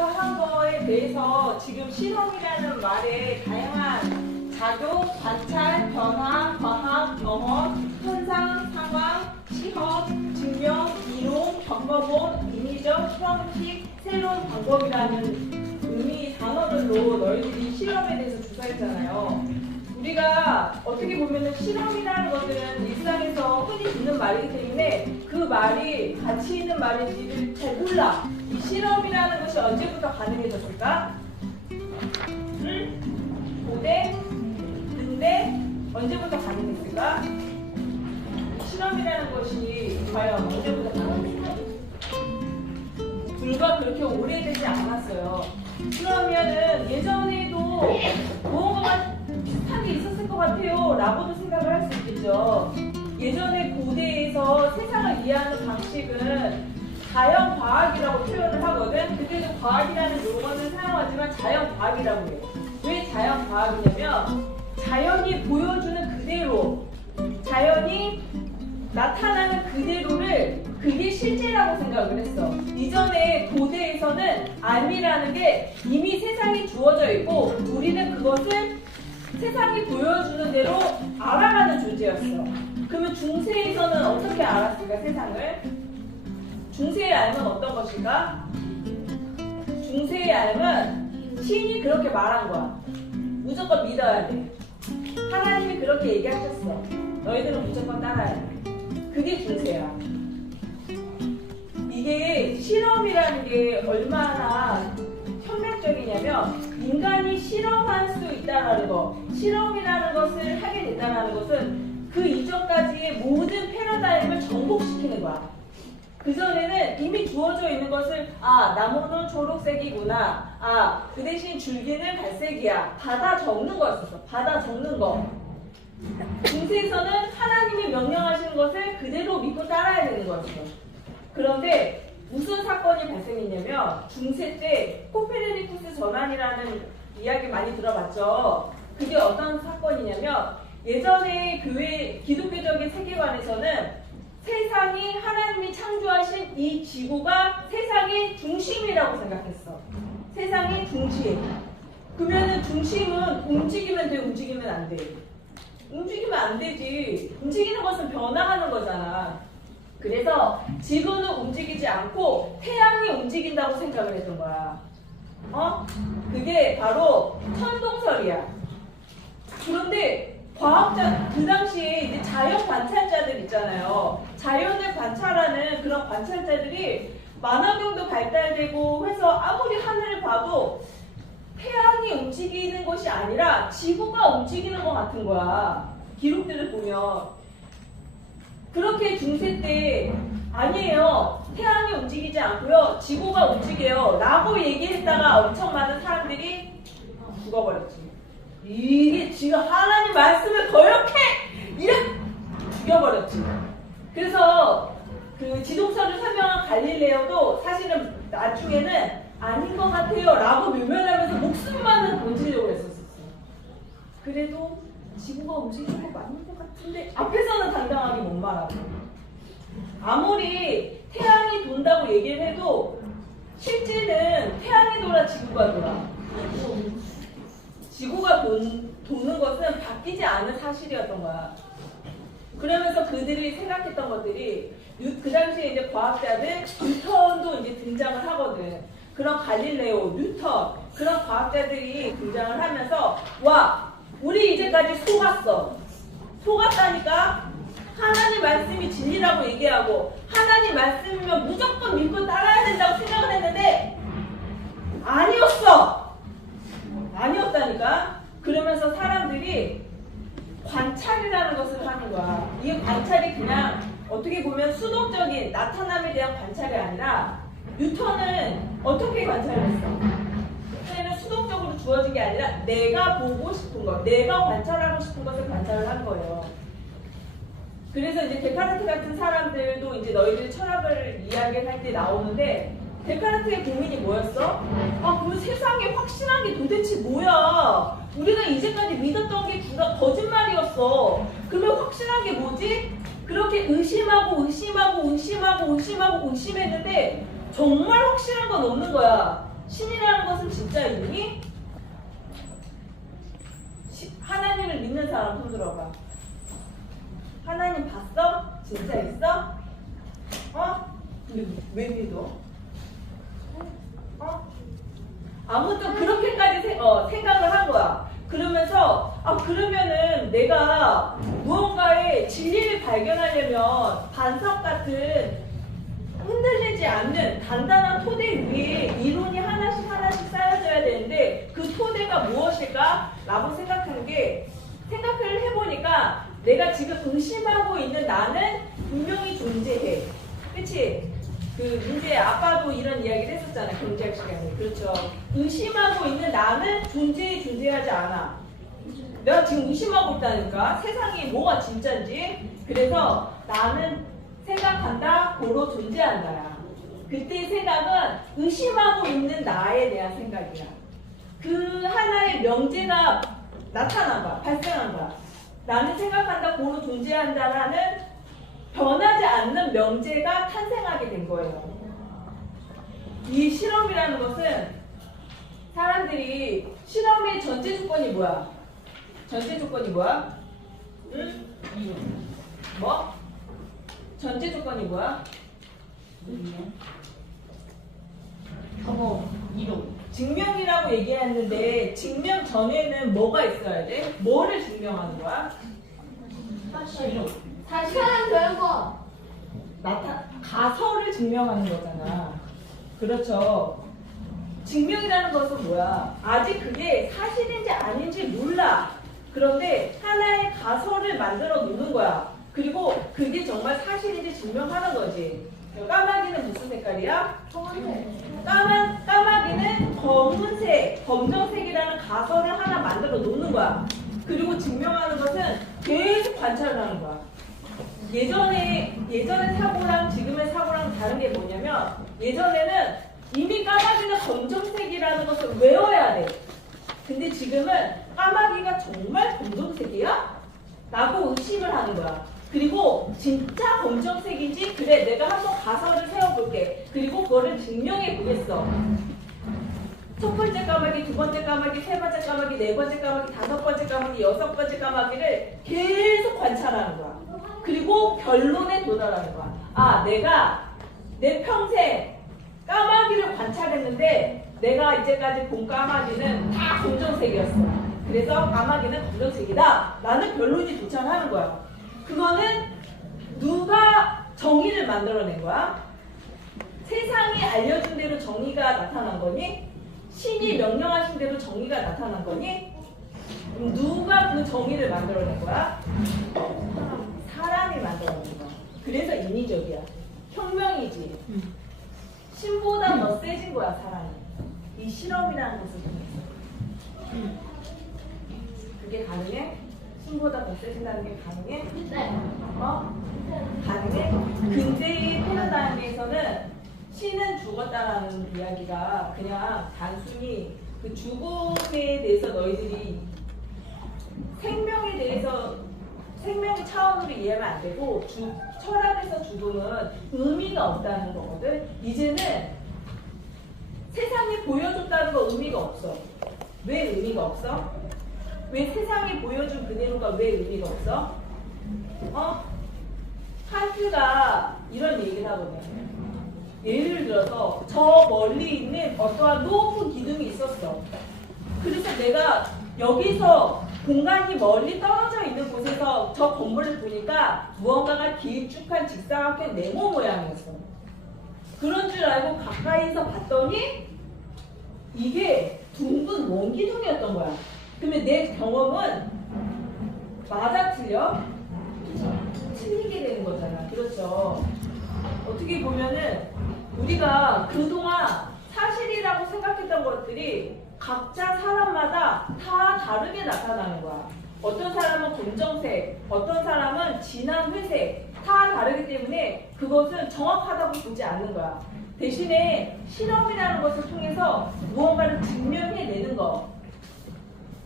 묘사한 거에 대해서 지금 실험이라는 말에 다양한 작용, 관찰, 변화, 과학, 경험, 현상, 상황, 시험, 증명, 이론, 겪어본, 인위적, 형식, 새로운 방법이라는 의미 단어들로 너희들이 실험에 대해서 조사했잖아요. 우리가 어떻게 보면 실험이라는 것들은 일상에서 흔히 듣는 말이기 때문에 그 말이 가치 있는 말인지를 잘 몰라. 이 실험이라는 것이 언제부터 가능해졌을까? 고대? 근대? 언제부터 가능했을까? 실험이라는 것이 과연 언제부터 가능했을까? 불과 그렇게 오래되지 않았어요. 그러면은 예전에도 무언가가 비슷한 게 있었을 것 같아요 라고도 생각을 할 수 있겠죠. 예전에 고대에서 세상을 이해하는 방식은 자연과학이라고 표현을 하거든. 그때도 과학이라는 용어는 사용하지만 자연과학이라고 해요. 왜 자연과학이냐면 자연이 보여주는 그대로, 자연이 나타나는 그대로를 그게 실제라고 생각을 했어. 이전에 고대에서는 암이라는 게 이미 세상이 주어져 있고 우리는 그것을 세상이 보여주는 대로 알아가는 존재였어. 그러면 중세에서는 어떻게 알았을까, 세상을? 중세의 알은 어떤 것일까? 중세의 알은 신이 그렇게 말한 거야. 무조건 믿어야 돼. 하나님이 그렇게 얘기하셨어. 너희들은 무조건 따라야 돼. 그게 중세야. 이게 실험이라는 게 얼마나 혁명적이냐면 인간이 실험할 수 있다는 거, 실험이라는 것을 하게 됐다는 것은 그 이전까지의 모든 패러다임을 정복시키는 거야. 그전에는 이미 주어져 있는 것을 나무는 초록색이구나, 그 대신 줄기는 갈색이야, 받아 적는 거였었어. 받아 적는 거. 중세에서는 하나님이 명령하시는 것을 그대로 믿고 따라야 되는 거였어. 그런데 무슨 사건이 발생했냐면 중세 때 코페르니쿠스 전환이라는 이야기 많이 들어봤죠. 그게 어떤 사건이냐면 예전에 교회 기독교적인 세계관에서는 세상이 하나님이 창조하신 이 지구가 세상의 중심이라고 생각했어. 세상의 중심. 그러면은 중심은 움직이면 돼, 움직이면 안 돼? 움직이면 안 되지. 움직이는 것은 변화하는 거잖아. 그래서 지구는 움직이지 않고 태양이 움직인다고 생각을 했던 거야. 그게 바로 천동설이야. 그런데 과학자, 그 당시에 이제 자연 관찰자들 있잖아요. 자연을 관찰하는 그런 관찰자들이 만화경도 발달되고 해서 아무리 하늘을 봐도 태양이 움직이는 것이 아니라 지구가 움직이는 것 같은 거야. 기록들을 보면. 그렇게 중세 때 아니에요. 태양이 움직이지 않고요. 지구가 움직여요. 라고 얘기했다가 엄청 많은 사람들이 죽어버렸지. 이게 지금 하나님 말씀을 거역해! 이렇게 죽여버렸지. 그래서 그 지동설을 설명한 갈릴레오도 사실은 나중에는 아닌 것 같아요 라고 외면하면서 목숨만은 건지려고 했었어. 그래도 지구가 움직이는 거 맞는 것 같은데 앞에서는 당당하게 못 말하고, 아무리 태양이 돈다고 얘기를 해도 실제는 태양이 돌아 지구가 돌아. 지구가 도는 것은 바뀌지 않은 사실이었던 거야. 그러면서 그들이 생각했던 것들이 그 당시에 이제 과학자들 뉴턴도 이제 등장을 하거든. 그런 갈릴레오, 뉴턴 그런 과학자들이 등장을 하면서 우리 이제까지 속았어. 속았다니까? 하나님 말씀이 진리라고 얘기하고 하나님 말씀이면 무조건 믿고 따라야 된다고 생각을 했는데 아니었어. 아니었다니까? 그러면서 사람들이 관찰이라는 것을 하는 거야. 이게 관찰이 그냥 어떻게 보면 수동적인 나타남에 대한 관찰이 아니라 뉴턴은 어떻게 관찰을 했어? 뉴턴은 수동적으로 주어진 게 아니라 내가 보고 싶은 것, 내가 관찰하고 싶은 것을 관찰을 한 거예요. 그래서 이제 데카르트 같은 사람들도 이제 너희들이 철학을 이야기할 때 나오는데 데카르트의 고민이 뭐였어? 그 세상에 확실한 게 도대체 뭐야? 우리가 이제까지 믿었던 게 다 거짓말이었어. 그러면 확실한 게 뭐지? 그렇게 의심했는데 정말 확실한 건 없는 거야. 신이라는 것은 진짜 있니? 하나님을 믿는 사람 손 들어봐. 하나님 봤어? 진짜 있어? 근데 왜 믿어? 아무튼 그렇게까지 생각을 한 거야. 그러면서 그러면은 내가 무언가의 진리를 발견하려면 반석 같은 흔들리지 않는 단단한 토대 위에 이론이 하나씩 쌓여져야 되는데 그 토대가 무엇일까? 라고 생각을 해보니까 내가 지금 의심하고 있는 나는 분명히 존재해. 그치? 이제 아빠도 이런 이야기를 했었잖아요. 경제학 시간에. 그렇죠. 의심하고 있는 나는 존재하지 않아. 내가 지금 의심하고 있다니까. 세상에 뭐가 진짜인지. 그래서 나는 생각한다, 고로 존재한다야. 그때 생각은 의심하고 있는 나에 대한 생각이야. 그 하나의 명제가 나타난 거야. 발생한 거야. 나는 생각한다, 고로 존재한다라는 변하지 않는 명제가 탄생하게 된 거예요. 이 실험이라는 것은 사람들이 실험의 전제 조건이 뭐야? 전제 조건이 뭐야? 응? 뭐? 전제 조건이 뭐야? 증명이라고 얘기했는데 증명 전에는 뭐가 있어야 돼? 뭐를 증명하는 거야? 사실은 결과. 가설을 증명하는 거잖아. 그렇죠. 증명이라는 것은 뭐야? 아직 그게 사실인지 아닌지 몰라. 그런데 하나의 가설을 만들어 놓는 거야. 그리고 그게 정말 사실인지 증명하는 거지. 까마귀는 무슨 색깔이야? 청원색. 까마귀는 검은색, 검정색이라는 가설을 하나 만들어 놓는 거야. 그리고 증명하는 것은 계속 관찰을 하는 거야. 예전에 사고랑 지금의 사고랑 다른 게 뭐냐면 예전에는 이미 까마귀는 검정색이라는 것을 외워야 돼. 근데 지금은 까마귀가 정말 검정색이야? 라고 의심을 하는 거야. 그리고 진짜 검정색인지 그래 내가 한번 가설을 세워볼게. 그리고 그거를 증명해 보겠어. 첫 번째 까마귀, 두 번째 까마귀, 세 번째 까마귀, 네 번째 까마귀, 다섯 번째 까마귀, 여섯 번째 까마귀를 계속 관찰하는 거야. 그리고 결론에 도달하는 거야. 내가 내 평생 까마귀를 관찰했는데 내가 이제까지 본 까마귀는 다 검정색이었어. 그래서 까마귀는 검정색이다 라는 결론이 도착하는 거야. 그거는 누가 정의를 만들어낸 거야? 세상이 알려준 대로 정의가 나타난 거니? 신이 명령하신 대로 정의가 나타난 거니? 누가 그 정의를 만들어낸 거야? 사람이 만들어낸 거야. 그래서 인위적이야. 혁명이지. 신보다 더 세진 거야, 사람이. 이 실험이라는 것을 통해서. 그게 가능해? 신보다 더 세진다는 게 가능해? 네. 가능해? 근대의 패러다임에서는 신은 죽었다라는 이야기가 그냥 단순히 그 죽음에 대해서 너희들이 생명에 대해서 생명의 차원으로 이해하면 안 되고 철학에서 죽음은 의미가 없다는 거거든. 이제는 세상이 보여줬다는 거 의미가 없어. 왜 의미가 없어? 왜 세상이 보여준 그대로가 왜 의미가 없어? 칸트가 이런 얘기를 하거든. 예를 들어서 저 멀리 있는 어떠한 높은 기둥이 있었어. 그래서 내가 여기서 공간이 멀리 떨어져 있는 곳에서 저 건물을 보니까 무언가가 길쭉한 직사각형 네모 모양이었어. 그런 줄 알고 가까이서 봤더니 이게 둥근 원기둥이었던 거야. 그러면 내 경험은 맞아 틀려? 틀리게 되는 거잖아. 그렇죠. 어떻게 보면은 우리가 그동안 사실이라고 생각했던 것들이 각자 사람마다 다 다르게 나타나는 거야. 어떤 사람은 검정색, 어떤 사람은 진한 회색, 다 다르기 때문에 그것은 정확하다고 보지 않는 거야. 대신에 실험이라는 것을 통해서 무언가를 증명해내는 거.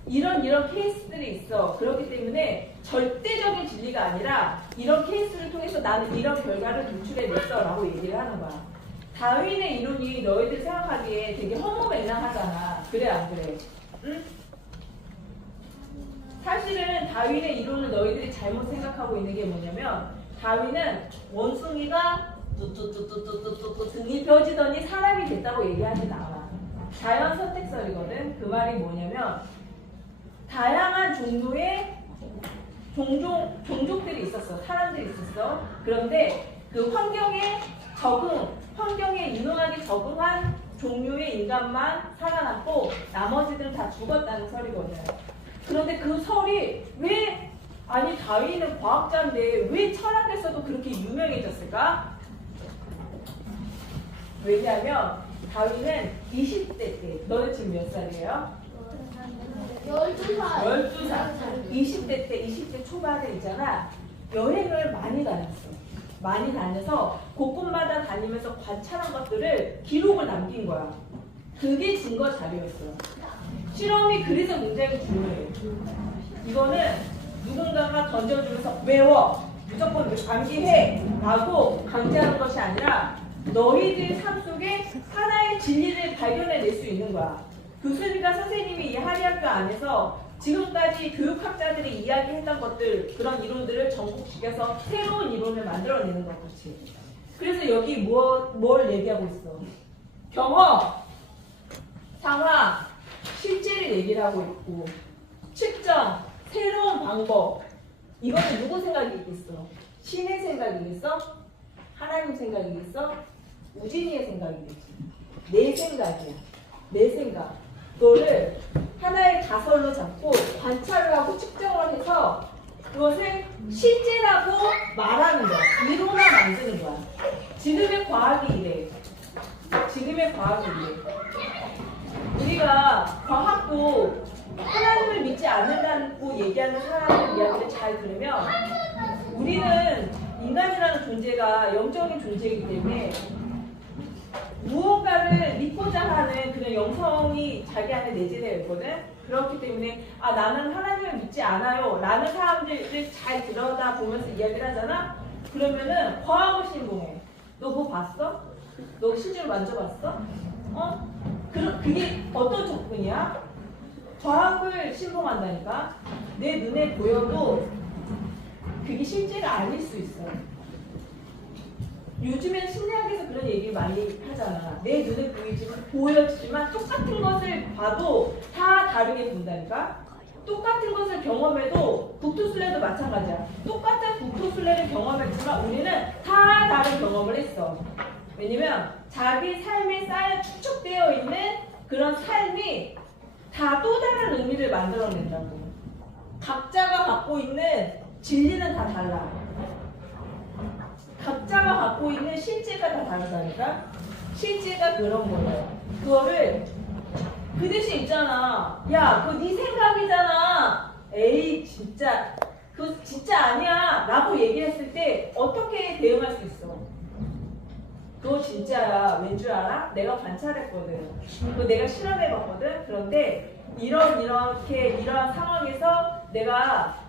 이런 케이스들이 있어. 그렇기 때문에 절대적인 진리가 아니라 이런 케이스를 통해서 나는 이런 결과를 도출해냈어 라고 얘기를 하는 거야. 다윈의 이론이 너희들 생각하기에 되게 허무맹랑하잖아. 그래 안 그래? 응? 사실은 다윈의 이론을 너희들이 잘못 생각하고 있는 게 뭐냐면 다윈은 원숭이가 뚜뚜뚜뚜뚜뚜뚜 등이 펴지더니 사람이 됐다고 얘기하진 않아. 자연 선택설이거든. 그 말이 뭐냐면 다양한 종류의 종족들이 있었어. 사람들이 있었어. 그런데 그 환경에 유능하게 적응한 종류의 인간만 살아남고 나머지들은 다 죽었다는 설이거든. 그런데 그 설이 왜 아니 다윈은 과학자인데 왜 철학에서도 그렇게 유명해졌을까? 왜냐하면 다윈은 20대 때 너네 지금 몇 살이에요? 12살. 12살. 20대 초반에 있잖아. 여행을 많이 다녔어. 많이 다녀서 곳곳마다 다니면서 관찰한 것들을 기록을 남긴 거야. 그게 증거 자료였어. 실험이 그래서 굉장히 중요해. 이거는 누군가가 던져주면서 외워! 무조건 암기해! 라고 강제하는 것이 아니라 너희들 삶 속에 하나의 진리를 발견해낼 수 있는 거야. 교수님과 선생님이 이 하리학교 안에서 지금까지 교육학자들이 이야기했던 것들, 그런 이론들을 전국시켜서 새로운 이론을 만들어내는 것이지. 그래서 여기 뭘 얘기하고 있어? 경험, 상황, 실제를 얘기를 하고 있고 측정, 새로운 방법. 이거는 누구 생각이 있겠어? 신의 생각이겠어? 하나님 생각이겠어? 우진이의 생각이겠지. 내 생각이야. 내 생각. 그거를 하나의 가설로 잡고 관찰을 하고 측정을 해서 그것을 실제라고 말하는 거야. 이론화 만드는 거야. 지금의 과학이 이래. 지금의 과학이 이래. 우리가 과학도 하나님을 믿지 않는다고 얘기하는 사람들 이야기를 잘 들으면 우리는 인간이라는 존재가 영적인 존재이기 때문에 무언가를 믿고자 하는 그런 영성이 자기 안에 내재되어 있거든. 그렇기 때문에 나는 하나님을 믿지 않아요 라는 사람들을 잘 들여다보면서 이야기를 하잖아. 그러면은 과학을 신봉해. 너 그거 봤어? 너 실제로 만져봤어? 그게 어떤 접근이야? 과학을 신봉한다니까. 내 눈에 보여도 그게 실제가 아닐 수 있어. 요즘엔 심리학에서 그런 얘기를 많이 하잖아. 내 눈에 보여지지만 똑같은 것을 봐도 다 다르게 본다니까. 똑같은 것을 경험해도 국토순례도 마찬가지야. 똑같은 국토순례를 경험했지만 우리는 다 다른 경험을 했어. 왜냐면 자기 삶에 쌓여 축적되어 있는 그런 삶이 다 또 다른 의미를 만들어낸다고. 각자가 갖고 있는 진리는 다 달라. 각자가 갖고 있는 실제가 다 다르다니까? 실제가 그런 거예요. 그거를 그 대신 있잖아. 야, 그거 네 생각이잖아. 에이, 진짜. 그거 진짜 아니야. 라고 얘기했을 때 어떻게 대응할 수 있어? 그거 진짜야. 왠 줄 알아? 내가 관찰했거든. 그거 내가 실험해봤거든. 그런데 이러한 상황에서 내가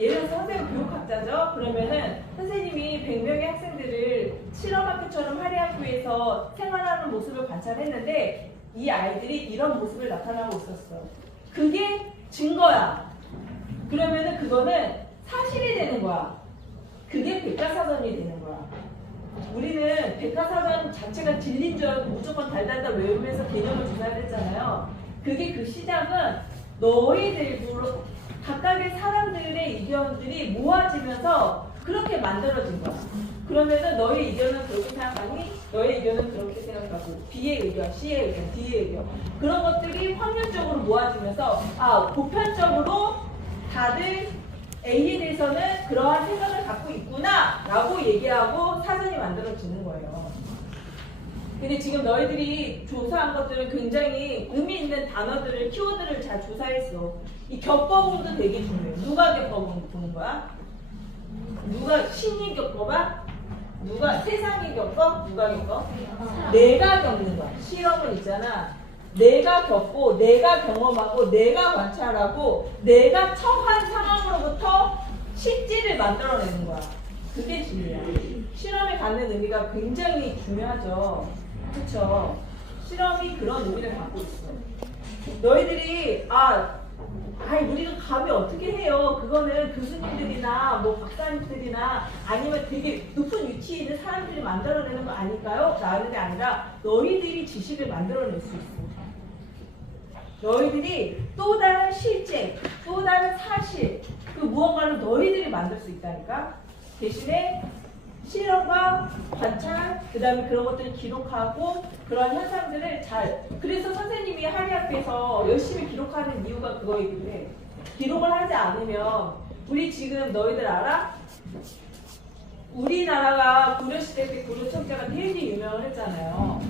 예를 들어서 선생님 교육학자죠? 그러면은 선생님이 100명의 학생들을 실험학교처럼 하리학교에서 생활하는 모습을 관찰했는데 이 아이들이 이런 모습을 나타나고 있었어. 그게 증거야. 그러면은 그거는 사실이 되는 거야. 그게 백과사전이 되는 거야. 우리는 백과사전 자체가 진리인 줄 알고 무조건 달달달 외우면서 개념을 조사해야 됐잖아요. 그게 그 시작은 너희들로 각각의 사람들의 의견들이 모아지면서 그렇게 만들어진 거야. 그러면은 너의 의견은 그렇게 생각하니 너의 의견은 그렇게 생각하고 B의 의견, C의 의견, D의 의견 그런 것들이 확률적으로 모아지면서 보편적으로 다들 A에 대해서는 그러한 생각을 갖고 있구나 라고 얘기하고 사전이 만들어지는 거예요. 근데 지금 너희들이 조사한 것들은 굉장히 의미 있는 단어들을, 키워드를 잘 조사했어. 이 격거봉도 되게 중요해. 누가 격거봉 보는 거야? 누가 신이 겪어봐? 누가 세상이 겪어? 누가 겪어? 내가 겪는 거야. 실험은 있잖아. 내가 겪고, 내가 경험하고, 내가 관찰하고, 내가 처한 상황으로부터 실제를 만들어내는 거야. 그게 진리야. 실험이 갖는 의미가 굉장히 중요하죠. 그쵸? 실험이 그런 의미를 갖고 있어. 너희들이 아니 우리가 감히 어떻게 해요? 그거는 교수님들이나 뭐 박사님들이나 아니면 되게 높은 위치에 있는 사람들이 만들어내는 거 아닐까요? 라는 게 아니라 너희들이 지식을 만들어낼 수 있어. 너희들이 또 다른 실제, 또 다른 사실, 그 무언가를 너희들이 만들 수 있다니까. 대신에 실험과 관찰, 그 다음에 그런 것들을 기록하고 그런 현상들을 그래서 선생님이 하리학교에서 열심히 기록하는 이유가 그거이기도 해. 기록을 하지 않으면 우리 지금 너희들 알아? 우리나라가 고려시대 때 고려청자가 되게 유명을 했잖아요.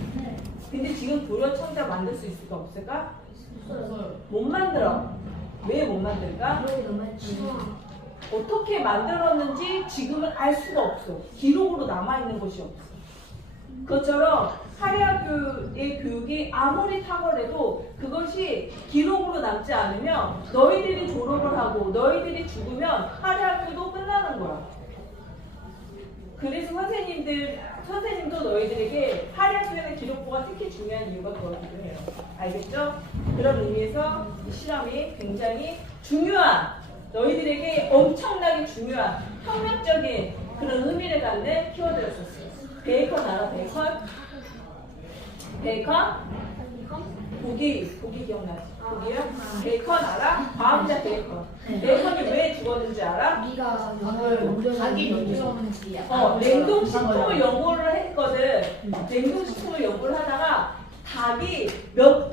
근데 지금 고려청자 만들 수 있을까 없을까? 못 만들어. 왜 못 만들까? 어떻게 만들었는지 지금은 알 수가 없어. 기록으로 남아있는 것이 없어. 그것처럼 하리학교의 교육이 아무리 탁월해도 그것이 기록으로 남지 않으면 너희들이 졸업을 하고 너희들이 죽으면 하리학교도 끝나는 거야. 그래서 선생님도 너희들에게 하리학교에는 기록부가 특히 중요한 이유가 그거기도 해요. 알겠죠? 그런 의미에서 이 실험이 굉장히 중요한, 너희들에게 엄청나게 중요한 혁명적인 그런 의미를 갖는 키워드였었어요. 베이컨 알아? 베이컨? 고기 기억나지? 고기요? 베이컨 알아? 과학자 베이컨. 베이컨이 왜 죽었는지 알아? 자기 연구하는지 냉동식품을 연구를 했거든. 냉동식품을 연구를 하다가 닭이 몇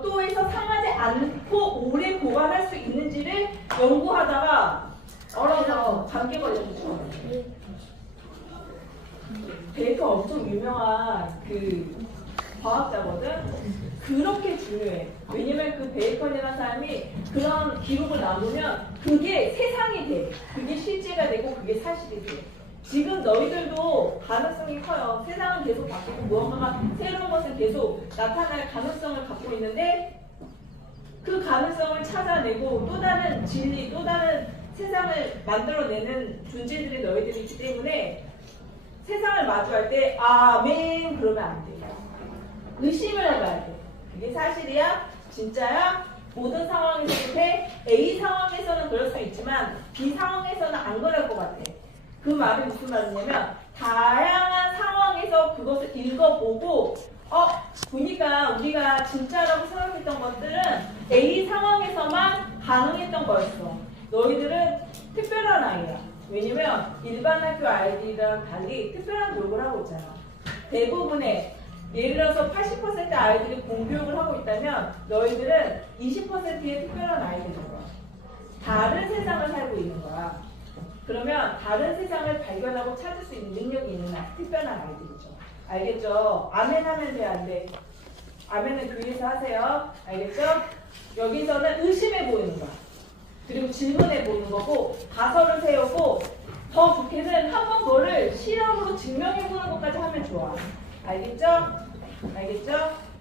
도에서 상하지 않고 오래 보관할 수 있는지를 연구하다가 얼어서 감기 걸려서 죽었어요. 베이컨 엄청 유명한 그 과학자거든. 그렇게 중요해. 왜냐면 그 베이컨이라는 사람이 그런 기록을 남으면 그게 세상이 돼. 그게 실제가 되고 그게 사실이 돼. 지금 너희들도 가능성이 커요. 세상은 계속 바뀌고 무언가가 새로운 것은 계속 나타날 가능성을 갖고 있는데 그 가능성을 찾아내고 또 다른 진리, 또 다른 세상을 만들어내는 존재들이 너희들이기 때문에 세상을 마주할 때 아멘 그러면 안 돼요. 의심을 해봐야 돼. 그게 사실이야? 진짜야? 모든 상황에서 돼? A 상황에서는 그럴 수 있지만 B 상황에서는 안 그럴 것 같아. 그 말이 무슨 말이냐면 다양한 상황에서 그것을 읽어보고 보니까 우리가 진짜라고 생각했던 것들은 A 상황에서만 가능했던 거였어. 너희들은 특별한 아이야. 왜냐면 일반 학교 아이들이랑 달리 특별한 교육을 하고 있잖아. 대부분의 예를 들어서 80% 아이들이 공교육을 하고 있다면 너희들은 20%의 특별한 아이들인 거야. 다른 세상을 살고 있는 거야. 그러면 다른 세상을 발견하고 찾을 수 있는 능력이 있는 특별한 아이들이죠. 알겠죠? 아멘 하면 돼, 안 돼? 아멘은 교회에서 하세요. 알겠죠? 여기서는 의심해 보이는 거야. 그리고 질문해 보는 거고 가설을 세우고 더 좋게는 한번 그거를 실험으로 증명해 보는 것까지 하면 좋아. 알겠죠? 알겠죠?